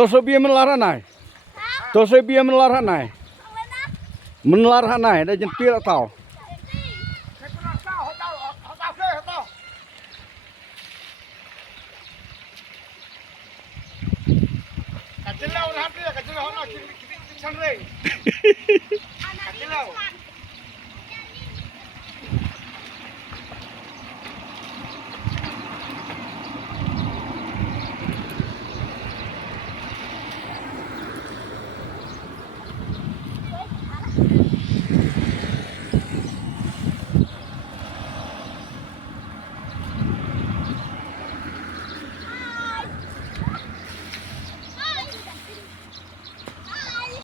Tosok biar melar hanai. Tosok biar melar hanai. Melar hanai, dah jentil tau. Kacau lah, nanti ya kacau lah, nak kiri kiri sana. Kacau lah.